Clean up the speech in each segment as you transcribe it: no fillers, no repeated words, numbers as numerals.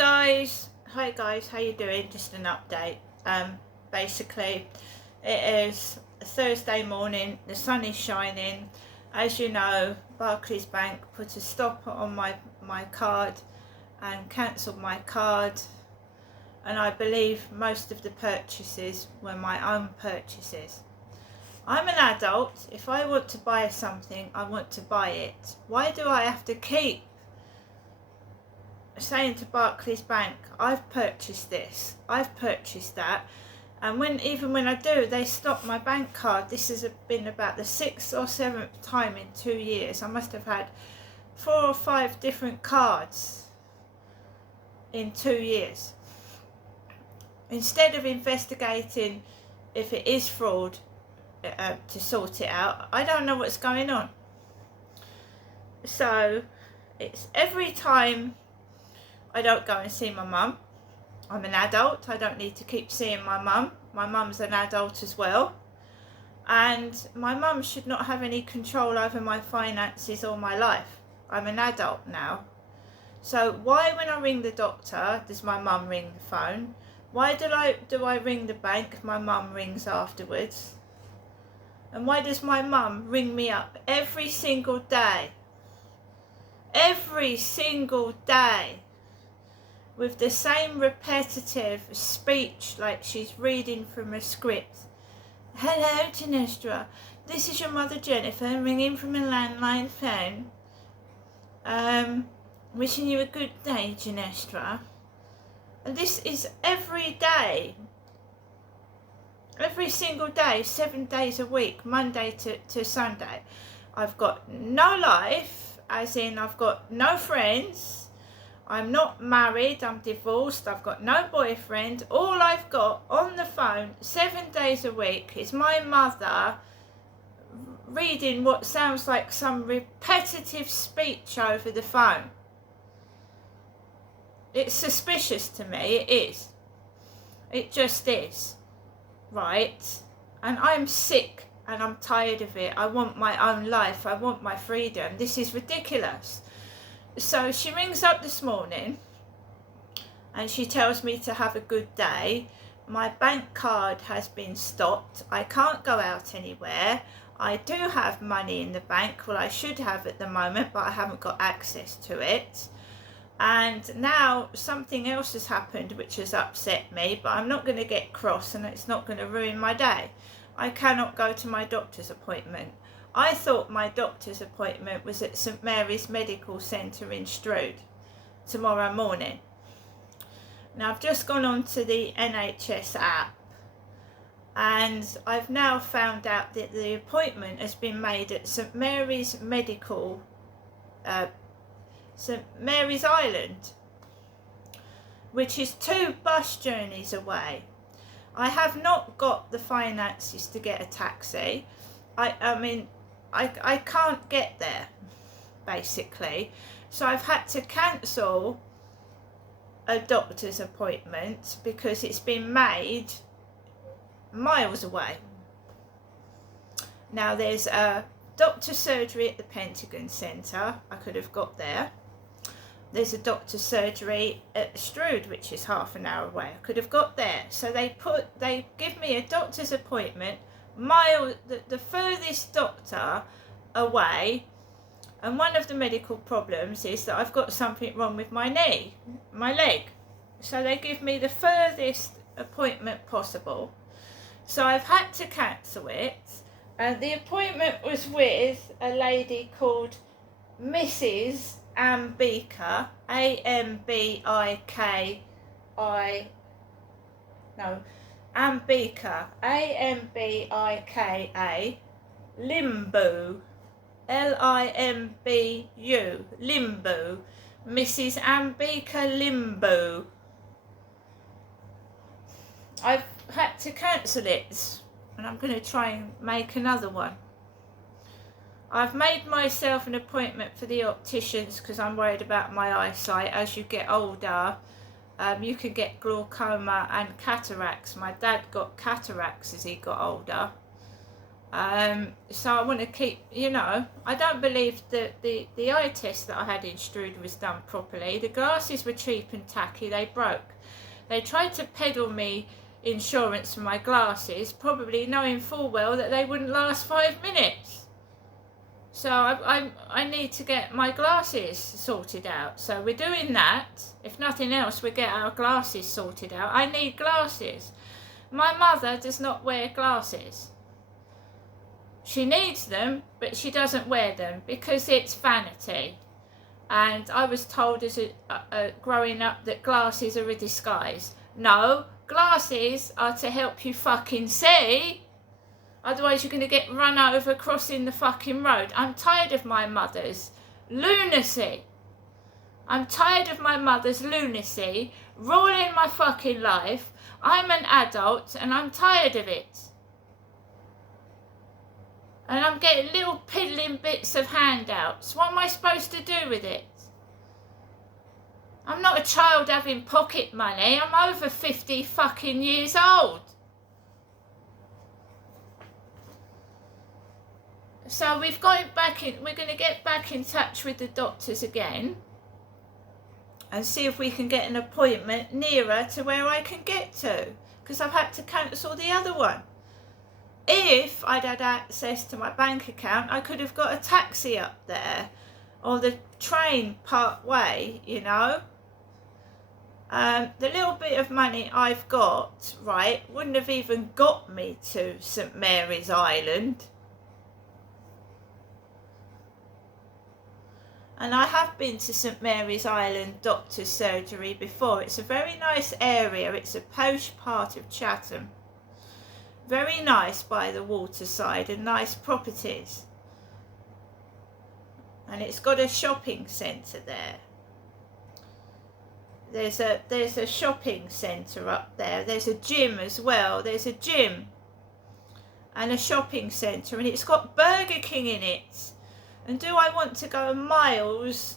Hi guys, how you doing? Just an update. Basically it is a Thursday morning, the sun is shining. As you know, Barclays Bank put a stop on my card and cancelled my card, and I believe most of the purchases were my own purchases. I'm an adult. If I want to buy something, I want to buy it. Why do I have to keep saying to Barclays Bank, I've purchased this, I've purchased that, and even when I do, they stop my bank card? This has been about the 6th or 7th time in 2 years. I must have had 4 or 5 different cards in 2 years. Instead of investigating if it is fraud to sort it out, I don't know what's going on. So it's every time I don't go and see my mum. I'm an adult. I don't need to keep seeing my mum. My mum's an adult as well. And my mum should not have any control over my finances or my life. I'm an adult now. So why, when I ring the doctor, does my mum ring the phone? Why do I ring the bank if my mum rings afterwards? And why does my mum ring me up every single day? Every single day, with the same repetitive speech, like she's reading from a script. Hello, Ginestra. This is your mother, Jennifer, ringing from a landline phone. Wishing you a good day, Ginestra. And this is every day. Every single day, 7 days a week, Monday to Sunday. I've got no life, as in I've got no friends. I'm not married, I'm divorced, I've got no boyfriend. All I've got on the phone 7 days a week is my mother reading what sounds like some repetitive speech over the phone. It's suspicious to me, it is. It just is, right? And I'm sick and I'm tired of it. I want my own life, I want my freedom. This is ridiculous. So she rings up this morning and she tells me to have a good day. My bank card has been stopped. I can't go out anywhere. I do have money in the bank. Well, I should have at the moment, but I haven't got access to it. And now something else has happened which has upset me, but I'm not going to get cross and it's not going to ruin my day. I cannot go to my doctor's appointment. I thought my doctor's appointment was at St Mary's Medical Centre in Strood tomorrow morning. Now I've just gone on to the NHS app and I've now found out that the appointment has been made at St Mary's St Mary's Island, which is 2 bus journeys away. I have not got the finances to get a taxi. I can't get there, basically. So I've had to cancel a doctor's appointment because it's been made miles away. Now there's a doctor's surgery at the Pentagon Centre. I could have got there. There's a doctor's surgery at Strood, which is half an hour away. I could have got there. So they give me a doctor's appointment the furthest doctor away, and one of the medical problems is that I've got something wrong with my leg. So they give me the furthest appointment possible. So I've had to cancel it, and the appointment was with a lady called Mrs. Ambika, Ambika, Ambika, Limbu, Limbu, Limbu, Mrs. Ambika Limbu. I've had to cancel it and I'm going to try and make another one. I've made myself an appointment for the opticians because I'm worried about my eyesight. As you get older, you can get glaucoma and cataracts. My dad got cataracts as he got older. So I want to keep, I don't believe that the eye test that I had in Strood was done properly. The glasses were cheap and tacky, they broke. They tried to peddle me insurance for my glasses, probably knowing full well that they wouldn't last 5 minutes. So I need to get my glasses sorted out. So we're doing that. If nothing else, we get our glasses sorted out. I need glasses. My mother does not wear glasses. She needs them, but she doesn't wear them because it's vanity. And I was told as growing up that glasses are a disguise. No, glasses are to help you fucking see. Otherwise you're going to get run over crossing the fucking road. I'm tired of my mother's lunacy. I'm tired of my mother's lunacy ruling my fucking life. I'm an adult and I'm tired of it. And I'm getting little piddling bits of handouts. What am I supposed to do with it? I'm not a child having pocket money. I'm over 50 fucking years old. So we're going to get back in touch with the doctors again and see if we can get an appointment nearer to where I can get to, because I've had to cancel the other one. If I'd had access to my bank account, I could have got a taxi up there or the train part way, The little bit of money I've got, right, wouldn't have even got me to St Mary's Island. And I have been to St Mary's Island doctor's surgery before. It's a very nice area. It's a posh part of Chatham. Very nice by the waterside and nice properties. And it's got a shopping centre there. There's a shopping centre up there. There's a gym as well. There's a gym and a shopping centre, and it's got Burger King in it. And do I want to go miles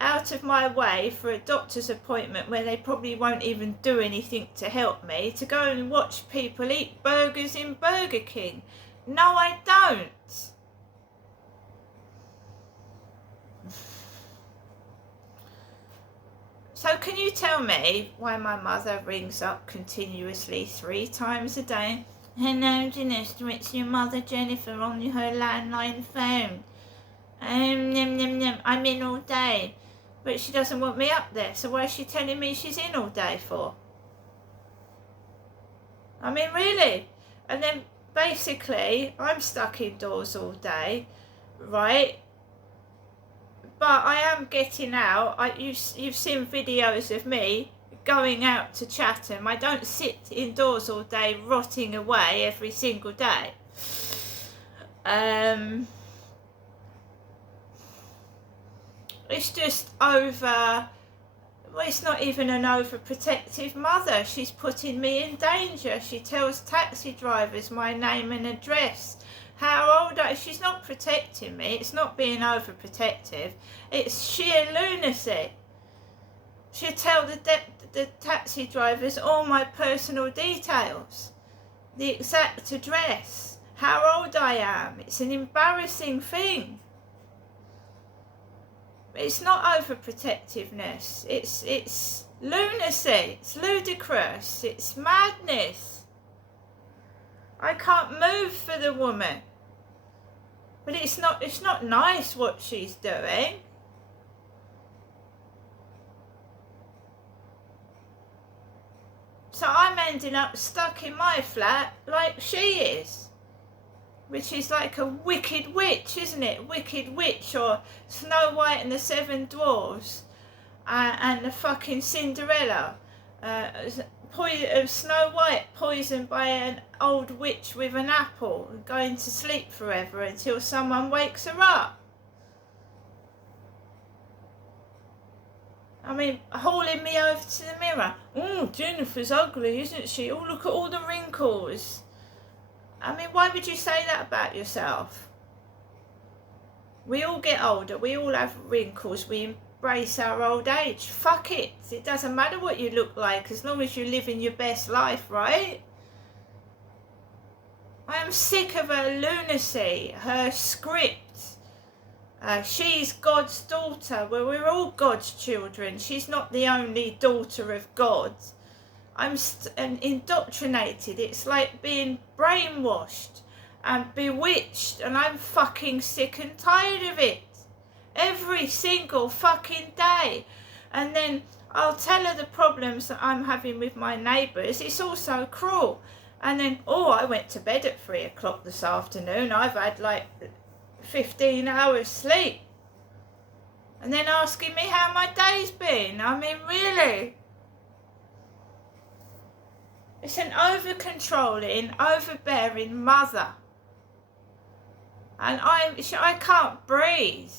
out of my way for a doctor's appointment where they probably won't even do anything to help me, to go and watch people eat burgers in Burger King? No, I don't. So can you tell me why my mother rings up continuously 3 times a day? Hello, Janessa, it's your mother Jennifer on her landline phone. I'm in all day. But she doesn't want me up there, so why is she telling me she's in all day for? I mean, really? And then basically, I'm stuck indoors all day, right? But I am getting out. You've seen videos of me going out to Chatham. I don't sit indoors all day rotting away every single day. It's just it's not even an overprotective mother. She's putting me in danger. She tells taxi drivers my name and address. How old she's not protecting me. It's not being overprotective. It's sheer lunacy. She'll tell the taxi drivers all my personal details, the exact address, how old I am. It's an embarrassing thing. It's not overprotectiveness. It's lunacy. It's ludicrous. It's madness. I can't move for the woman. But it's not nice what she's doing. So I'm ending up stuck in my flat like she is. Which is like a wicked witch, isn't it? Wicked Witch, or Snow White and the 7 Dwarfs, and the fucking Cinderella. Snow White poisoned by an old witch with an apple, going to sleep forever until someone wakes her up. I mean, hauling me over to the mirror. Oh, Jennifer's ugly, isn't she? Oh, look at all the wrinkles. I mean, why would you say that about yourself? We all get older. We all have wrinkles. We embrace our old age. Fuck it. It doesn't matter what you look like as long as you're living your best life, right? I am sick of her lunacy, her script. She's God's daughter. Well, we're all God's children. She's not the only daughter of God. I'm indoctrinated. It's like being brainwashed and bewitched, and I'm fucking sick and tired of it. Every single fucking day. And then I'll tell her the problems that I'm having with my neighbours. It's all so cruel. And then, I went to bed at 3 o'clock this afternoon. I've had like 15 hours sleep. And then asking me how my day's been. I mean, really? It's an over-controlling, overbearing mother. And I can't breathe.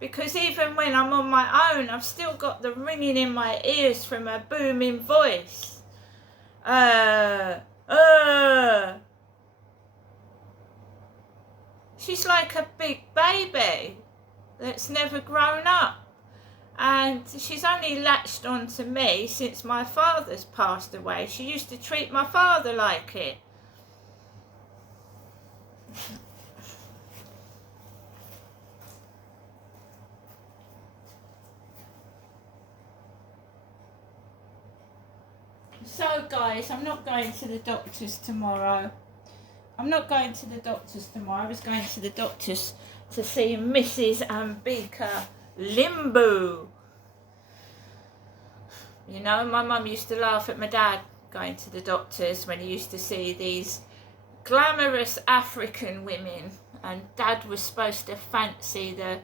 Because even when I'm on my own, I've still got the ringing in my ears from her booming voice. She's like a big baby that's never grown up. And she's only latched on to me since my father's passed away. She used to treat my father like it. So guys, I'm not going to the doctors tomorrow. I was going to the doctors to see Mrs. Ambika Limbu. You know, my mum used to laugh at my dad going to the doctors when he used to see these glamorous African women, and Dad was supposed to fancy the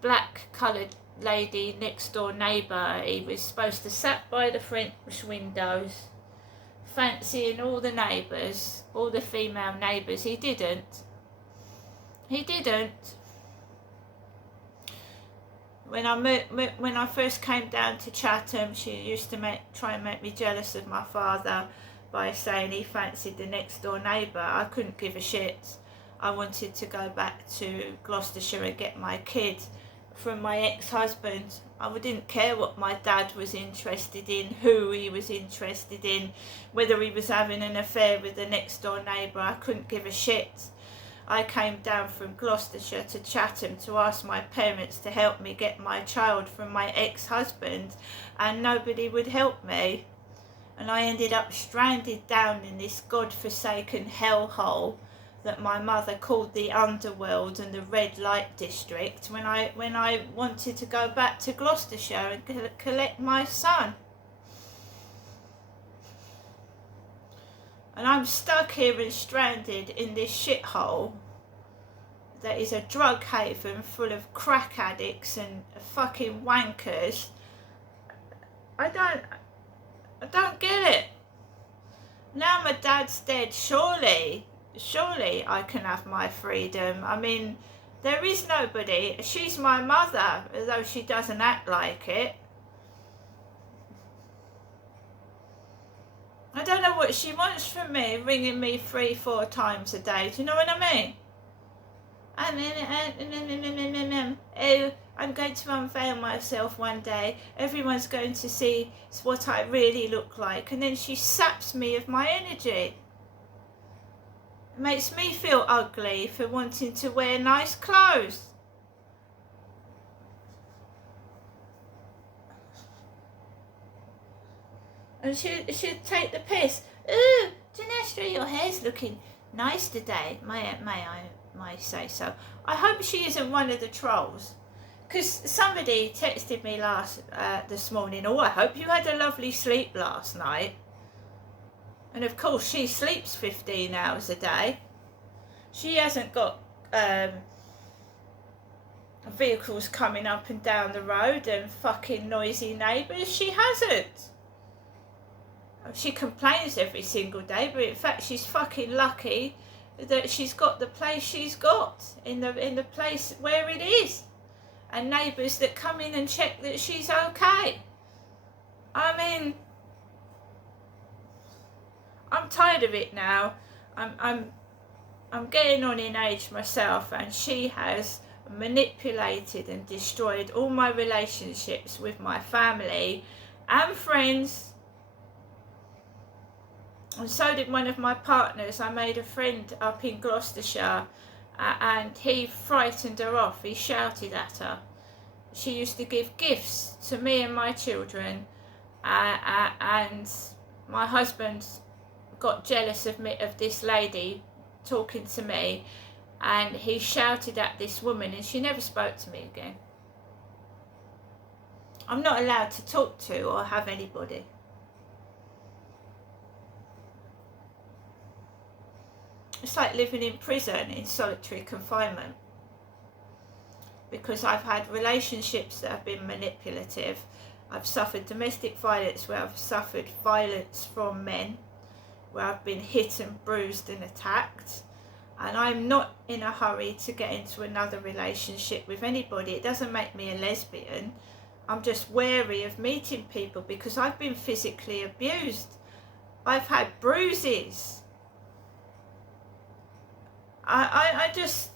black coloured lady next door neighbour. He was supposed to sit by the French windows fancying all the neighbours, all the female neighbours. He didn't. When I first came down to Chatham, she used to try and make me jealous of my father by saying he fancied the next door neighbour. I couldn't give a shit. I wanted to go back to Gloucestershire and get my kid from my ex-husband. I didn't care what my dad was interested in, who he was interested in, whether he was having an affair with the next door neighbour. I couldn't give a shit. I came down from Gloucestershire to Chatham to ask my parents to help me get my child from my ex-husband, and nobody would help me. And I ended up stranded down in this god-forsaken hellhole that my mother called the underworld and the red light district when I wanted to go back to Gloucestershire and collect my son. And I'm stuck here and stranded in this shithole that is a drug haven full of crack addicts and fucking wankers. I don't get it. Now my dad's dead, surely I can have my freedom. I mean, there is nobody. She's my mother, although she doesn't act like it. I don't know what she wants from me, ringing me 3-4 times a day. Do you know what I mean? Oh, I'm going to unveil myself one day. Everyone's going to see what I really look like. And then she saps me of my energy. It makes me feel ugly for wanting to wear nice clothes. And she'd take the piss. Ooh, Dinestra, your hair's looking nice today. May I say so? I hope she isn't one of the trolls. Because somebody texted me this morning, I hope you had a lovely sleep last night. And of course she sleeps 15 hours a day. She hasn't got vehicles coming up and down the road and fucking noisy neighbours. She hasn't. She complains every single day, but in fact she's fucking lucky that she's got the place she's got in the place where it is, and neighbours that come in and check that she's okay. I mean, I'm tired of it now. I'm getting on in age myself, and she has manipulated and destroyed all my relationships with my family and friends. And so did one of my partners. I made a friend up in Gloucestershire, and he frightened her off. He shouted at her. She used to give gifts to me and my children, and my husband got jealous of me, of this lady talking to me, and he shouted at this woman, and she never spoke to me again. I'm not allowed to talk to or have anybody. It's like living in prison in solitary confinement, because I've had relationships that have been manipulative. I've suffered domestic violence where I've suffered violence from men, where I've been hit and bruised and attacked, and I'm not in a hurry to get into another relationship with anybody. It doesn't make me a lesbian. I'm just wary of meeting people because I've been physically abused. I've had bruises. I just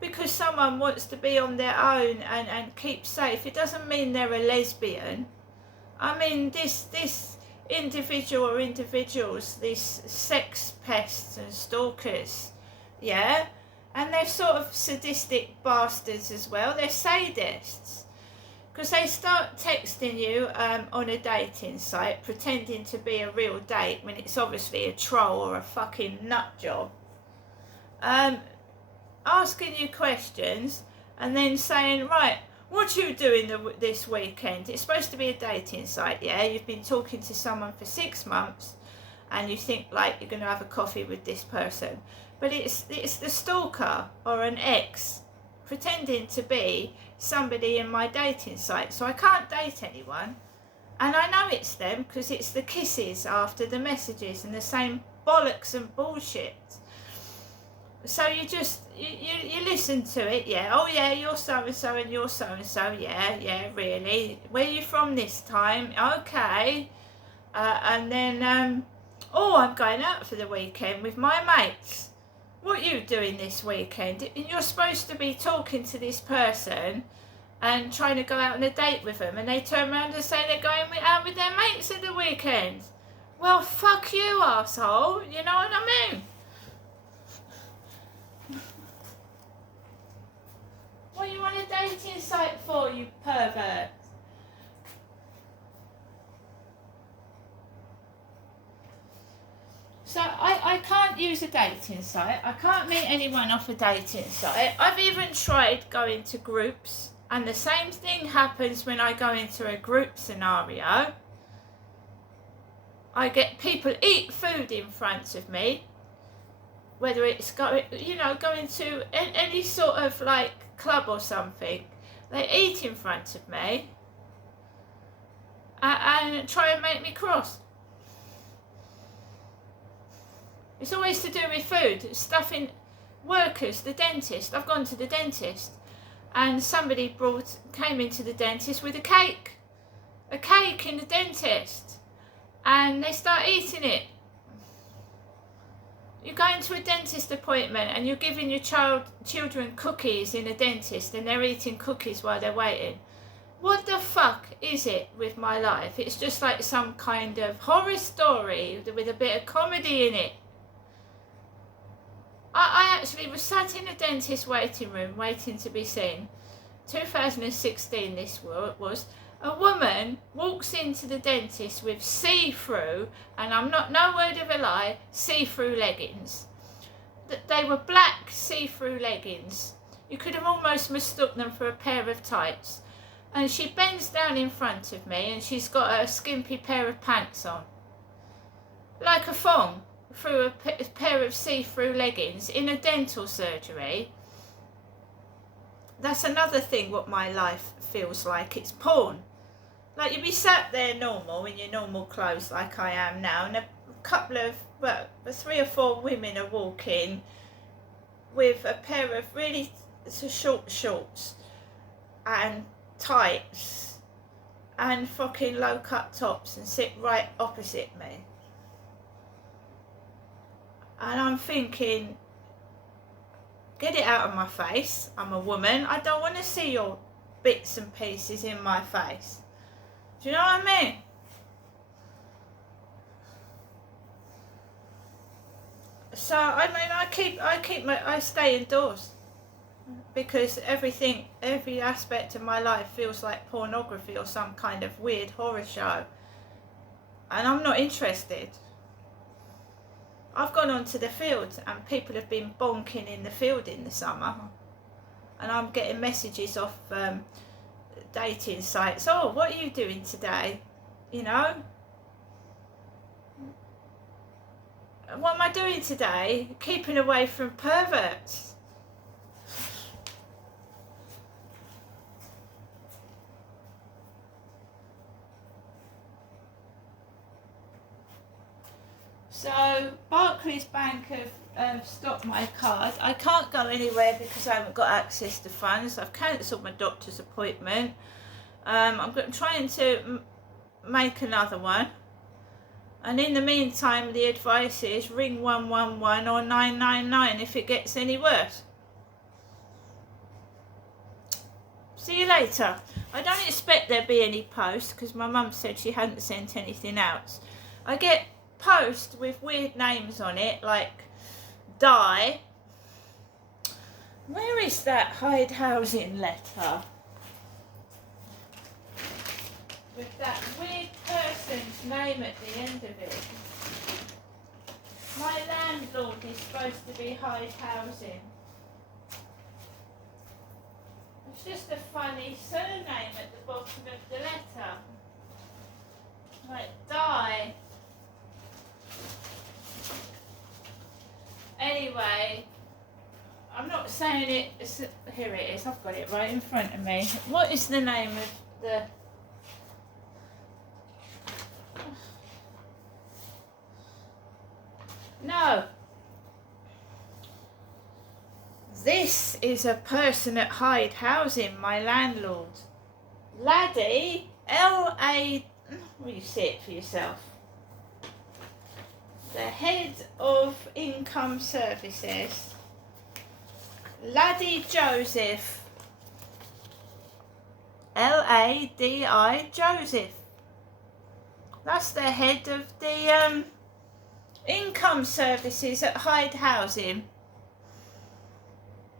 because someone wants to be on their own and keep safe, it doesn't mean they're a lesbian. I mean, this individual or individuals, these sex pests and stalkers, yeah, and they're sort of sadistic bastards as well. They're sadists, because they start texting you on a dating site, pretending to be a real date when it's obviously a troll or a fucking nut job, asking you questions and then saying, right, what you doing this weekend? It's supposed to be a dating site, yeah? You've been talking to someone for 6 months and you think like you're going to have a coffee with this person, but it's the stalker or an ex pretending to be somebody in my dating site. So I can't date anyone, and I know it's them because it's the kisses after the messages and the same bollocks and bullshit. So you just you listen to it, yeah. Oh yeah, you're so and so and you're so and so. Yeah, really. Where are you from this time? Okay. And then oh, I'm going out for the weekend with my mates. What are you doing this weekend? And you're supposed to be talking to this person and trying to go out on a date with them, and they turn around and say they're going out with their mates at the weekend. Well, fuck you, asshole. You know what I mean? What are you on a dating site for, you pervert? So I can't use a dating site. I can't meet anyone off a dating site. I've even tried going to groups, and the same thing happens when I go into a group scenario. I get people eat food in front of me, whether it's going to any sort of like club or something. They eat in front of me and try and make me cross. It's always to do with food, stuffing workers, the dentist. I've gone to the dentist and somebody came into the dentist with a cake in the dentist, and they start eating it. You're going to a dentist appointment and you're giving your children cookies in a dentist, and they're eating cookies while they're waiting. What the fuck is it with my life? It's just like some kind of horror story with a bit of comedy in it. I actually was sat in a dentist waiting room waiting to be seen. 2016 this was. A woman walks into the dentist with see-through, and I'm not, no word of a lie, see-through leggings. They were black see-through leggings. You could have almost mistook them for a pair of tights. And she bends down in front of me and she's got a skimpy pair of pants on. Like a thong through a pair of see-through leggings in a dental surgery. That's another thing what my life feels like. It's porn. Like, you'd be sat there normal in your normal clothes like I am now, and a couple of, 3 or 4 women are walking with a pair of really short shorts and tights and fucking low cut tops and sit right opposite me. And I'm thinking, get it out of my face. I'm a woman. I don't want to see your bits and pieces in my face. Do you know what I mean? So I mean, I stay indoors because every aspect of my life feels like pornography or some kind of weird horror show, and I'm not interested. I've gone onto the field and people have been bonking in the field in the summer, and I'm getting messages off dating sites. Oh, what are you doing today? You know, what am I doing today? Keeping away from perverts. So Barclays Bank have stopped my card. I can't go anywhere because I haven't got access to funds. I've cancelled my doctor's appointment. I'm trying to make another one. And in the meantime, the advice is ring 111 or 999 if it gets any worse. See you later. I don't expect there'll be any post because my mum said she hadn't sent anything out. I get post with weird names on it, like Di. Where is that Hyde housing letter? With that weird person's name at the end of it. My landlord is supposed to be Hyde housing. It's just a funny surname at the bottom of the letter. Like Di. Anyway, I'm not saying it. Here it is. I've got it right in front of me. What is the name of the? No. This is a person at Hyde Housing, my landlord. Laddie, L-A... Will you see it for yourself? The head of income services. Laddie Joseph. L-A-D-I Joseph. That's the head of the income services at Hyde Housing.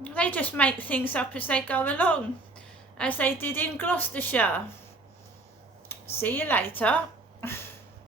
They just make things up as they go along, as they did in Gloucestershire. See you later.